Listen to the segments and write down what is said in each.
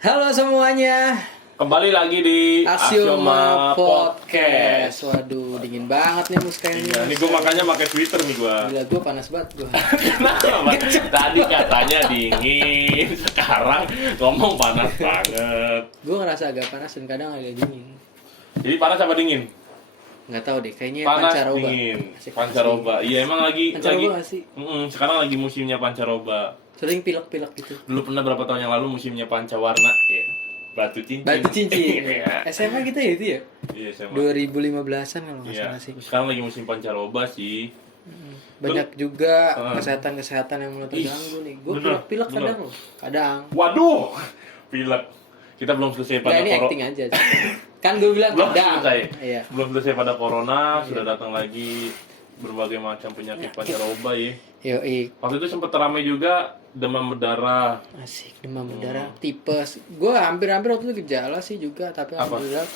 Halo semuanya, Kembali lagi di Axioma Podcast. Waduh, dingin banget nih mus kayaknya. Iya, ini gue makanya pakai Twitter nih gue. Gila, gue panas banget gue. Kenapa? Tadi katanya dingin, sekarang ngomong panas banget. Gue ngerasa agak panas dan kadang agak dingin. Jadi panas apa dingin? Nggak tahu deh, kayaknya Panas pancaroba. dingin. Asik, Pancaroba. Iya emang lagi Pancaroba nggak sih? sekarang lagi musimnya pancaroba. Sering pilek-pilek gitu. Dulu pernah berapa tahun yang lalu musimnya pancawarna. Ya. Batu cincin. Batu cincin. Iya. SMA kita ya itu ya? Iya, SMA. 2015-an kalau nggak Iya. salah sih. Sekarang lagi musim pancaroba sih. Banyak juga kesehatan-kesehatan yang mulai terganggu nih. Gue bener, pilek-pilek bener. kadang loh. Kadang. Waduh, pilek. Kita belum selesai pada Nah, ini acting aja. Kan gue bilang belum kadang. selesai. Iya. Belum selesai pada corona, sudah datang lagi berbagai macam penyakit pancaroba ya. Yoi. Waktu itu sempat ramai juga demam berdarah. Asik, demam berdarah, tipes. Gue hampir-hampir waktu itu gejala sih juga, tapi Apa? alhamdulillah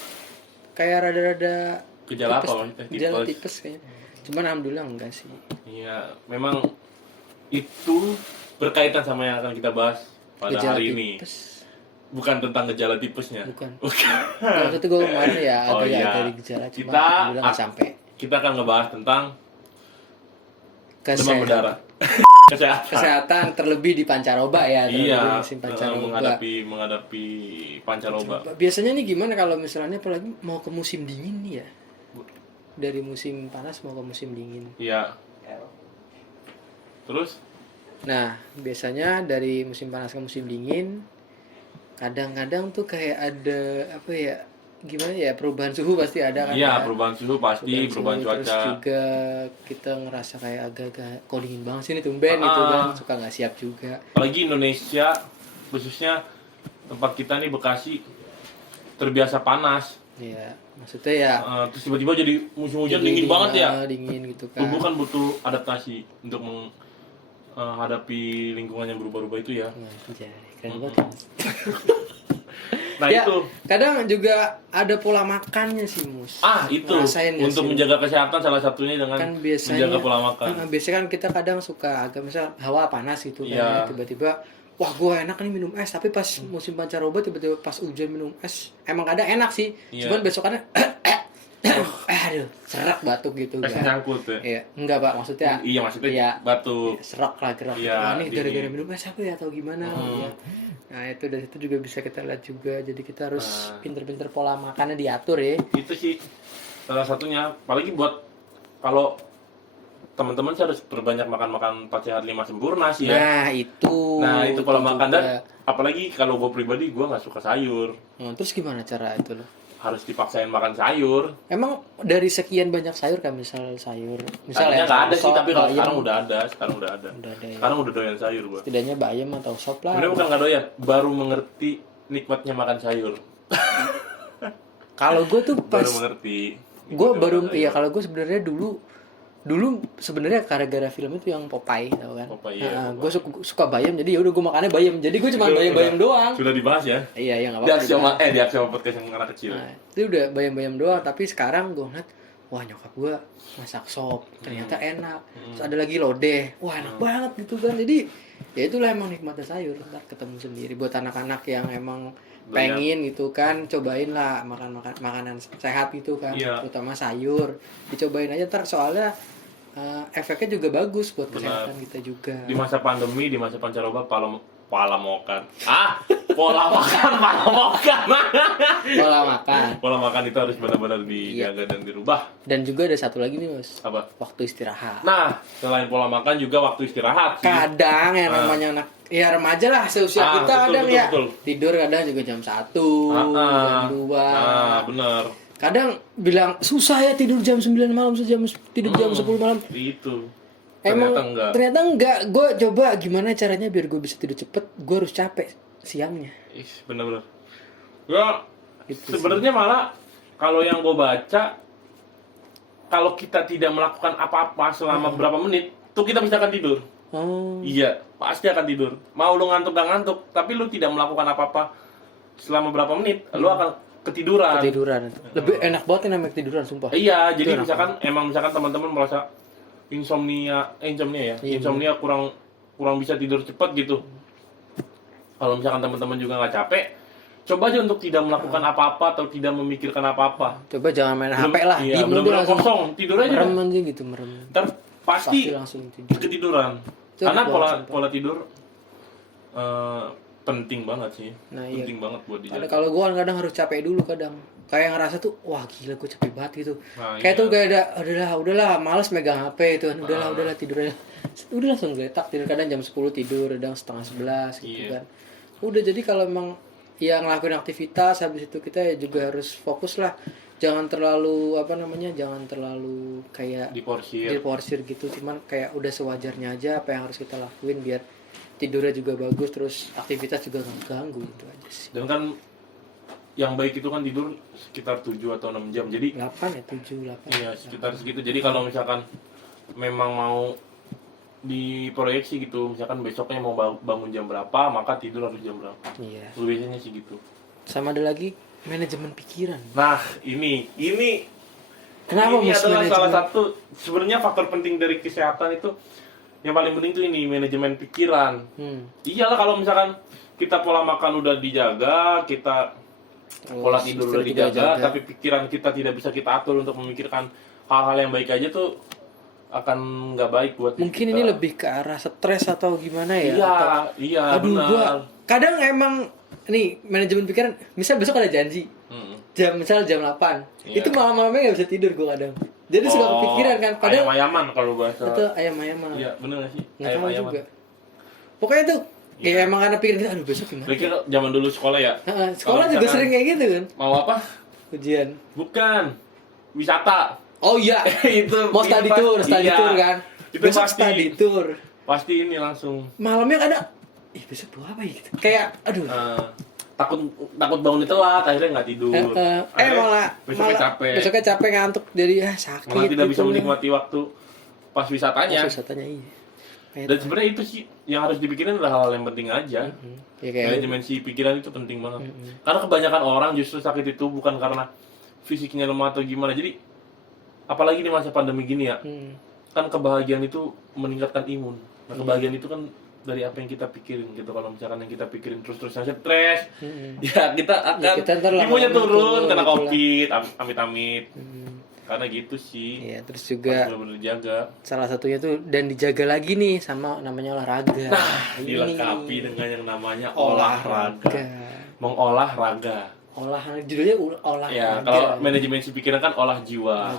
kayak rada-rada Gejala tipes, apa maksudnya? gejala Tipes. tipes kayaknya. Cuman alhamdulillah enggak sih. Iya, memang itu berkaitan sama yang akan kita bahas pada Gejala hari ini. tipes. Bukan tentang gejala tipesnya. Bukan. Waktu itu gue kemarin ya Oh, iya. agak-agak gejala, cuma Kita alhamdulillah nggak sampai. Kita akan ngebahas tentang demam Kesehatan. berdarah. Kesehatan. Kesehatan terlebih di pancaroba ya, terlebih Iya, di musim pancaroba. menghadapi pancaroba. Biasanya nih gimana kalau misalnya apalagi mau ke musim dingin nih ya? Dari musim panas mau ke musim dingin. Iya. Terus? Nah, biasanya dari musim panas ke musim dingin, kadang-kadang tuh kayak ada apa ya? Gimana ya, perubahan suhu pasti ada kan? Iya, ya? perubahan suhu pasti, perubahan suhu, cuaca. Terus juga kita ngerasa kayak agak-agak kok dingin banget sih nih tumben gitu kan, suka nggak siap juga. Apalagi Indonesia, khususnya tempat kita nih Bekasi, terbiasa panas. Ya, maksudnya ya Terus tiba-tiba jadi musim hujan jadi dingin banget ya. dingin gitu kan. Tubuh kan butuh adaptasi untuk menghadapi lingkungan yang berubah-ubah itu ya. Nah, anjay, keren banget. Nah Ya, itu. kadang juga ada pola makannya sih, Mus. Itu Ngerasain nggak untuk sih? menjaga kesehatan salah satunya dengan Kan biasanya menjaga pola makan. biasanya kan kita kadang suka agak misal hawa panas gitu Iya. kan, tiba-tiba wah gue enak nih minum es, tapi pas musim pancaroba tiba-tiba pas hujan minum es emang kadang enak sih, Iya. cuman besokannya aduh serak batuk gitu Esnya kan. nyangkut ya. Iya, enggak Pak, maksudnya Iya maksudnya iya, batuk. serak lah gerak. Iya, Wah, ini gara-gara dingin. minum es apa ya atau gimana ya. Nah, itu dari situ juga bisa kita lihat juga. Jadi kita harus pinter-pinter pola makannya diatur ya. Itu sih salah satunya. Apalagi buat kalau teman-teman sih harus berbanyak makan 4 sehat 5 sempurna sih ya. Nah, itu Pola makan juga. dan apalagi kalau gue pribadi gue nggak suka sayur. Terus gimana cara itu loh? Harus dipaksain makan sayur. Emang dari sekian banyak sayur kan, misal sayur, Tadinya nggak ada sih, sop, tapi kalau bayam. sekarang udah ada. Sekarang udah ada. Udah ada ya. Sekarang udah doyan sayur gue. Setidaknya bayam atau sop lah. Sebenarnya bukan nggak doyan, baru mengerti nikmatnya makan sayur. Kalau gue tuh pas Baru mengerti. gue nikmatnya baru makan sayur. iya kalau gue sebenarnya dulu sebenarnya gara-gara film itu yang Popeye, tau kan? Popeye, iya, Gue suka bayam, jadi ya udah gue makannya bayam. Jadi gue cuma bayam-bayam doang. Sudah dibahas ya. Iya, ya nggak Di apa-apa. Axioma, di Axioma Podcast yang anak kecil. Nah, itu udah bayam-bayam doang, tapi sekarang gue ngeliat, wah nyokap gue masak sop, ternyata enak. Terus ada lagi lodeh, wah enak banget gitu kan. Jadi ya itulah emang nikmatnya sayur. Ntar ketemu sendiri buat anak-anak yang emang pengen gitu kan, cobain lah makanan sehat gitu kan, Iya. terutama sayur. Dicobain aja ntar, soalnya efeknya juga bagus buat Benar. kesehatan kita juga. Di masa pandemi, di masa pancaroba, pola makan. Pola makan. Pola makan. Pola makan itu harus benar-benar dijaga dan dirubah. Dan juga ada satu lagi nih Mas, Apa? waktu istirahat. Nah, selain pola makan juga waktu istirahat sih. Kadang yang namanya anak ya remaja lah seusia kita, betul, kadang betul, ya betul. tidur kadang juga jam 1, jam 2. Bener. Kadang bilang susah ya tidur jam 9 malam, tidur jam 10 malam. Itu. Emang Ternyata enggak. Gue coba gimana caranya biar gue bisa tidur cepet, gue harus capek siangnya. Bener-bener. Ya, Gitu sebenarnya malah kalau yang gue baca, kalau kita tidak melakukan apa-apa selama berapa menit, tuh kita pasti akan tidur. Oh. Iya, pasti akan tidur. Mau lu ngantuk gak ngantuk, tapi lu tidak melakukan apa-apa selama berapa menit, lu akan ketiduran. Lebih enak banget yang namanya ketiduran, sumpah. Iya, jadi Itu misalkan teman-teman merasa insomnia ya. Iya, Insomnia kurang bisa tidur cepat gitu. Kalau misalkan teman-teman juga nggak capek, Coba aja untuk tidak melakukan apa-apa atau tidak memikirkan apa-apa. Coba jangan main HP lah. Iya, Diem udah bener-bener langsung kosong, tidur aja. merem aja gitu, merem. Ntar pasti langsung tidur. ketiduran. Itu Karena banget, pola tidur penting banget sih. Nah, iya. Penting banget buat Karena dijaga. kalau gue kadang harus capek dulu kadang. Kayak ngerasa tuh, wah gila gue capek banget gitu. Nah, Kayak iya. tuh kayak udahlah, males megang HP itu kan. Udahlah tidur aja. Udah langsung geletak tidur, kadang jam 10 tidur, kadang setengah 11 gitu Iya. kan. Udah, jadi kalau emang ya ngelakuin aktivitas habis itu kita ya juga harus fokus lah. Jangan terlalu jangan terlalu kayak diporsir gitu, cuman kayak udah sewajarnya aja apa yang harus kita lakuin biar tidurnya juga bagus, terus aktivitas juga nggak ganggu, itu aja sih. Dan kan yang baik itu kan tidur sekitar 7 atau 6 jam. Jadi 8 ya, 7, 8. iya, sekitar segitu. Jadi kalau misalkan memang mau diproyeksi gitu, misalkan besoknya mau bangun jam berapa, maka tidur harus jam berapa. Iya. Lu biasanya sih gitu. Sama ada lagi manajemen pikiran. Nah, ini Kenapa ini Mas adalah manajemen? salah satu sebenarnya faktor penting dari kesehatan itu. Yang paling penting tuh ini manajemen pikiran. Iyalah, kalau misalkan kita pola makan udah dijaga, kita pola tidur udah dijaga, tapi pikiran kita tidak bisa kita atur untuk memikirkan hal-hal yang baik aja tuh akan nggak baik buat Mungkin kita. ini lebih ke arah stres atau gimana ya? Iya, Atau- iya, Aduh, benar. gua kadang emang nih manajemen pikiran, misal besok ada janji misal jam 8, Iya. itu malam-malamnya nggak bisa tidur gue kadang, jadi suka kepikiran kan, padahal ayam-ayaman kalau bahasa. atau ayam-ayaman, Iya, bener nggak sih? nggak tahu Ayam-ayaman. juga, pokoknya tuh Iya. ya emang karena pikiran kita, aduh besok gimana. Lu kira zaman dulu sekolah ya? Sekolah Kalau juga misalkan sering kayak gitu kan, Mau apa? ujian. Bukan. Wisata. Oh iya, Itu mau study tour iya. kan, Itu besok pasti. study tour, Pasti ini langsung malamnya ada, besok bawa apa ya gitu, kayak aduh. takut bangun telat, akhirnya nggak tidur. Akhirnya malah besoknya capek. besoknya capek ngantuk, jadi sakit, Malah tidak bisa gitu. menikmati waktu pas wisatanya. Pas wisatanya iya. Kayak Dan sebenarnya itu sih yang harus dipikirin adalah hal yang penting aja. ya kayak Manajemen si pikiran itu penting banget. Karena kebanyakan orang justru sakit itu bukan karena fisiknya lemah atau gimana. Jadi apalagi di masa pandemi gini ya, kan kebahagiaan itu meningkatkan imun. Nah, kebahagiaan itu kan dari apa yang kita pikirin gitu. Kalau misalkan yang kita pikirin terus-terusan stres, ya kita akan kita ntar imunnya lama-lama turun, kena gitu lah. COVID, amit-amit. Karena gitu sih. Iya, terus juga Bener-bener jaga. salah satunya tuh dan dijaga lagi nih sama namanya olahraga. Nah, dilengkapi dengan yang namanya olahraga. Mengolah raga. Judulnya olahraga. Ya, kalau manajemen si pikiran kan olah jiwa.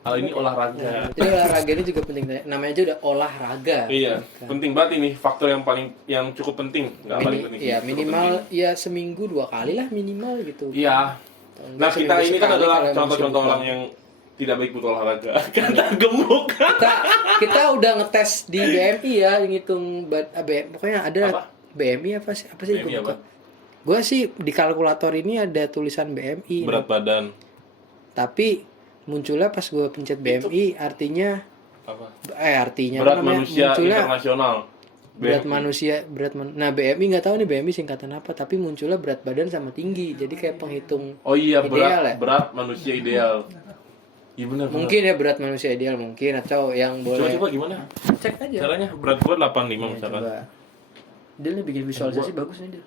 Kalau ini olahraga. Jadi olahraga ini juga penting. Namanya aja udah olahraga. Iya, penting banget ini, faktor yang cukup penting, nggak paling penting. Iya, cukup minimal penting. ya seminggu 2 kali lah minimal gitu. Iya. Nah, kita Seminggu ini kan sekali adalah kalau emang contoh-contoh sibuk orang yang tidak baik buat olahraga. Karena gemuk. kita udah ngetes di BMI ya, ngitung pokoknya ada Apa? BMI apa sih BMI apa? Gue sih di kalkulator ini ada tulisan BMI. Berat badan. Tapi munculnya pas gue pencet BMI artinya Apa? artinya Berat apa namanya? manusia Munculnya internasional. berat BMI. manusia nah BMI nggak tahu nih BMI singkatan apa, tapi munculnya berat badan sama tinggi, jadi kayak penghitung Oh iya, ideal ya? berat manusia ideal. Iya benar. mungkin ya berat manusia ideal mungkin, atau yang boleh Coba gimana? cek aja Caranya berat gua 85 ya, misalkan. coba dia nih bikin visualisasi bagus nih dia.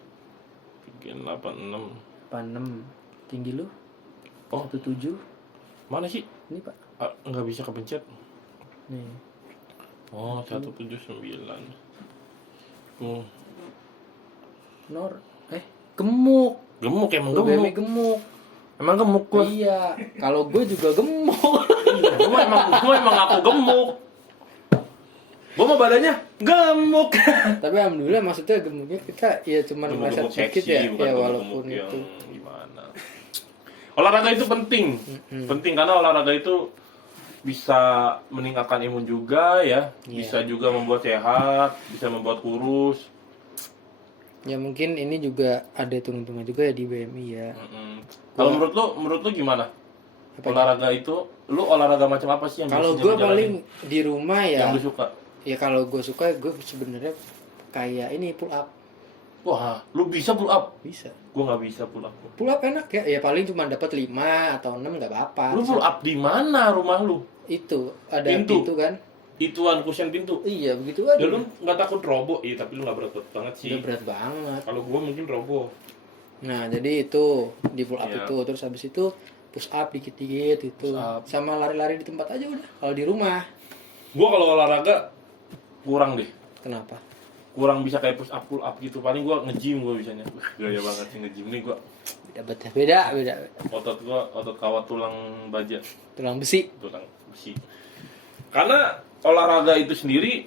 Bikin 86. 86 tinggi lu Oh, 17 mana sih? ini pak Nggak bisa kepencet. nih. Oh, 179. Gemuk Gemuk emang lu BMI gemuk. gemuk. Emang gemuk gua. Iya, kalau gue juga gemuk. Gua emang aku gemuk. Gua mah badannya gemuk. Tapi alhamdulillah maksudnya gemuknya kita ya cuman merasa Gemuk-gemuk sedikit seksi, ya, bukan ya gemuk walaupun yang itu. gimana. Olahraga itu penting. Penting karena olahraga itu bisa meningkatkan imun juga ya. Iya. Bisa juga membuat sehat, bisa membuat kurus. Ya mungkin ini juga ada hitung-hitungan juga ya di BMI ya. Kalau menurut lu gimana? Apa Olahraga itu, lu olahraga macam apa sih yang Kalau biasanya gue lu jalanin? paling di rumah ya. yang lu suka? Ya kalau gue suka gue sebenarnya kayak ini pull up Wah, lu bisa pull up? bisa. Gua nggak bisa pull up. Pull up enak ya. Ya paling cuma dapat 5 atau 6 nggak apa-apa. Lu pull up di mana rumah lu? Itu ada Pintu. pintu kan? Ituan kusen pintu. Iya begitu aja. Ya lu nggak takut roboh? Iya, tapi lu nggak berat banget sih. Udah berat banget. Kalau gua mungkin roboh. Nah, jadi itu di pull up Iya. itu, terus habis itu push up dikit-dikit itu. Sama lari-lari di tempat aja udah. Kalau di rumah. Gua kalau olahraga kurang deh. Kenapa? Kurang bisa kayak push up pull up gitu. Paling gua nge-gym gua bisanya. Wah, gaya banget sih nge-gym nih gua. Beda. Otot kawat tulang baja, Tulang besi. tulang besi. Karena olahraga itu sendiri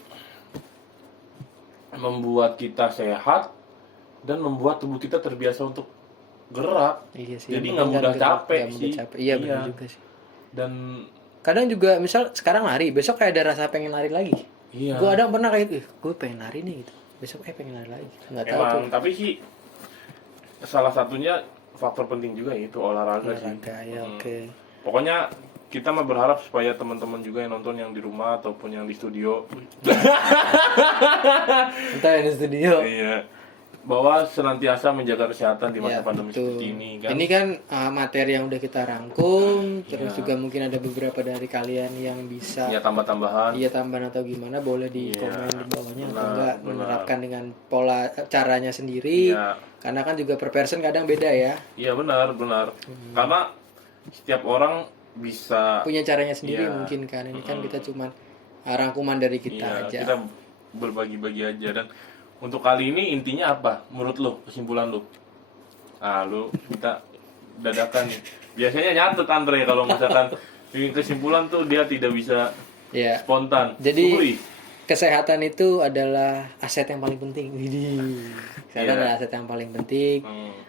membuat kita sehat dan membuat tubuh kita terbiasa untuk gerak. Iya sih. Jadi nggak mudah capek sih. Iya benar juga sih. Dan Kadang juga misal sekarang lari, besok kayak ada rasa pengen lari lagi. iya. Gue ada pernah kayak, gue pengen lari nih gitu. Besok pengen lari lagi. Nggak tahu tuh. Emang, tapi sih salah satunya faktor penting juga itu olahraga sih. Olahraga ya oke. Pokoknya kita mah berharap supaya teman-teman juga yang nonton yang di rumah ataupun yang di studio, Entah yang di studio. iya, bahwa senantiasa menjaga kesehatan di masa Ya, pandemi betul. seperti ini kan. Ini kan materi yang udah kita rangkum, terus Iya. juga mungkin ada beberapa dari kalian yang bisa Ya tambah-tambahan. iya tambahan atau gimana boleh di Iya, komen di bawahnya atau benar, enggak benar. menerapkan dengan pola caranya sendiri. Iya. Karena kan juga per person kadang beda ya. Iya benar. Karena setiap orang bisa Punya caranya sendiri Iya. mungkin kan. Ini kan kita cuman rangkuman dari kita iya, aja. kita berbagi-bagi aja. Dan untuk kali ini intinya apa? Menurut lu, kesimpulan lu? Lu kita dadakan nih. Biasanya nyatet Andre kalau misalkan bikin kesimpulan tuh dia tidak bisa Ya. spontan. Jadi Uhuy. kesehatan itu adalah aset yang paling penting. Widih. Kesehatan Iya. adalah aset yang paling penting.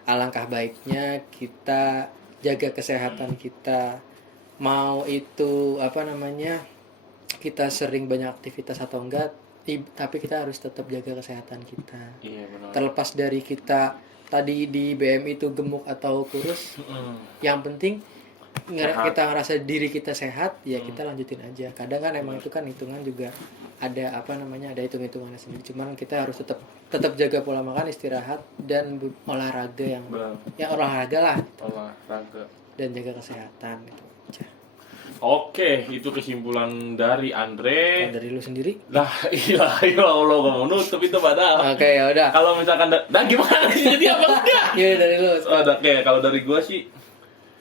Alangkah baiknya kita jaga kesehatan kita. Mau itu apa namanya? Kita sering banyak aktivitas atau enggak, tapi kita harus tetap jaga kesehatan kita. Iya benar. Terlepas dari kita tadi di BMI itu gemuk atau kurus, yang penting Sehat. kita ngerasa diri kita sehat, ya kita lanjutin aja. Kadang kan emang itu kan hitungan juga ada apa namanya, ada hitung-hitungannya sendiri. Cuman kita harus tetap jaga pola makan, istirahat dan olahraga yang Benar. olahraga lah Olahraga. dan jaga kesehatan gitu aja. Oke, itu kesimpulan dari Andre. Kalau dari lu sendiri? Lah, iya Allah gak mau nutup itu padahal. Oke, ya udah. Kalau misalkan gimana sih jadi apa enggak? Iya dari lu. Oke, kalau dari gua sih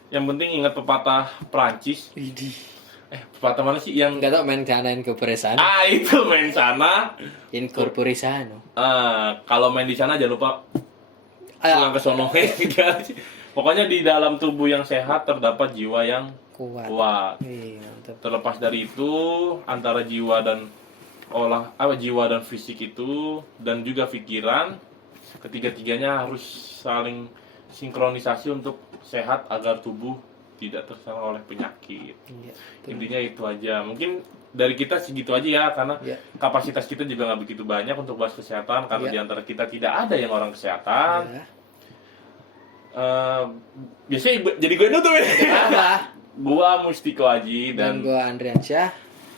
yang penting ingat pepatah Prancis. Widih. Pepatah mana sih yang Enggak tahu main sana incorporisano. itu main sana. Incorporisano. Kalau main di sana jangan lupa pulang ke sono. Pokoknya di dalam tubuh yang sehat terdapat jiwa yang kuat. Iya, mantap. Terlepas dari itu antara jiwa dan jiwa dan fisik itu dan juga pikiran, ketiga-tiganya harus saling sinkronisasi untuk sehat agar tubuh tidak terserang oleh penyakit. Iya, betul. Intinya itu aja. Mungkin dari kita segitu aja ya, karena Iya. kapasitas kita juga nggak begitu banyak untuk bahas kesehatan karena Iya. di antara kita tidak ada yang orang kesehatan. Ya. Biasanya jadi gue nutup ini. Apa? Gua Mustiko Aji Dan dan gua Andriansyah,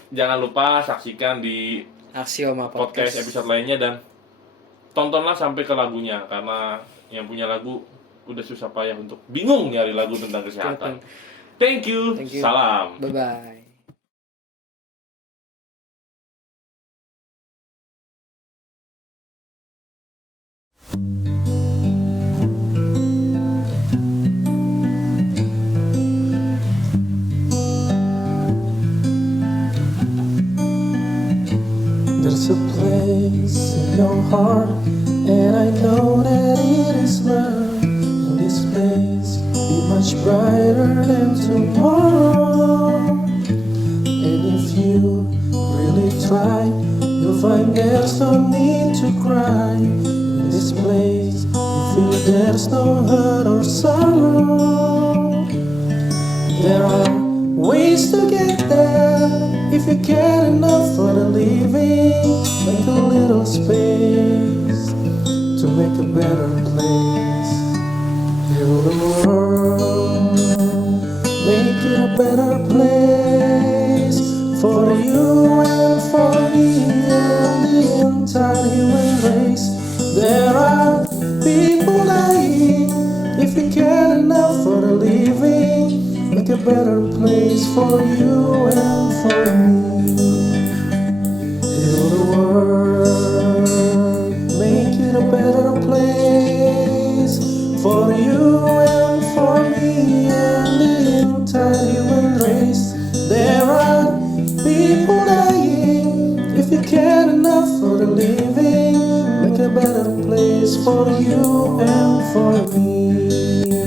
jangan lupa saksikan di Axioma podcast episode lainnya dan tontonlah sampai ke lagunya karena yang punya lagu udah susah payah untuk bingung nyari lagu tentang kesehatan. Thank you. Thank you. Salam. Bye bye. There's a place in your heart, and I know that it is mine. And this place be much brighter than tomorrow. And if you really try, you'll find there's no need to cry. In this place, you feel there's no hurt or sorrow. There are ways to get there if you care enough for the living. Make a little space to make a better place. Heal the world, make it a better place for you and for me and the entire human race. There are people dying if you care enough for the living. Make a better place for you and for me. Heal the world, make it a better place for you better place for you and for me.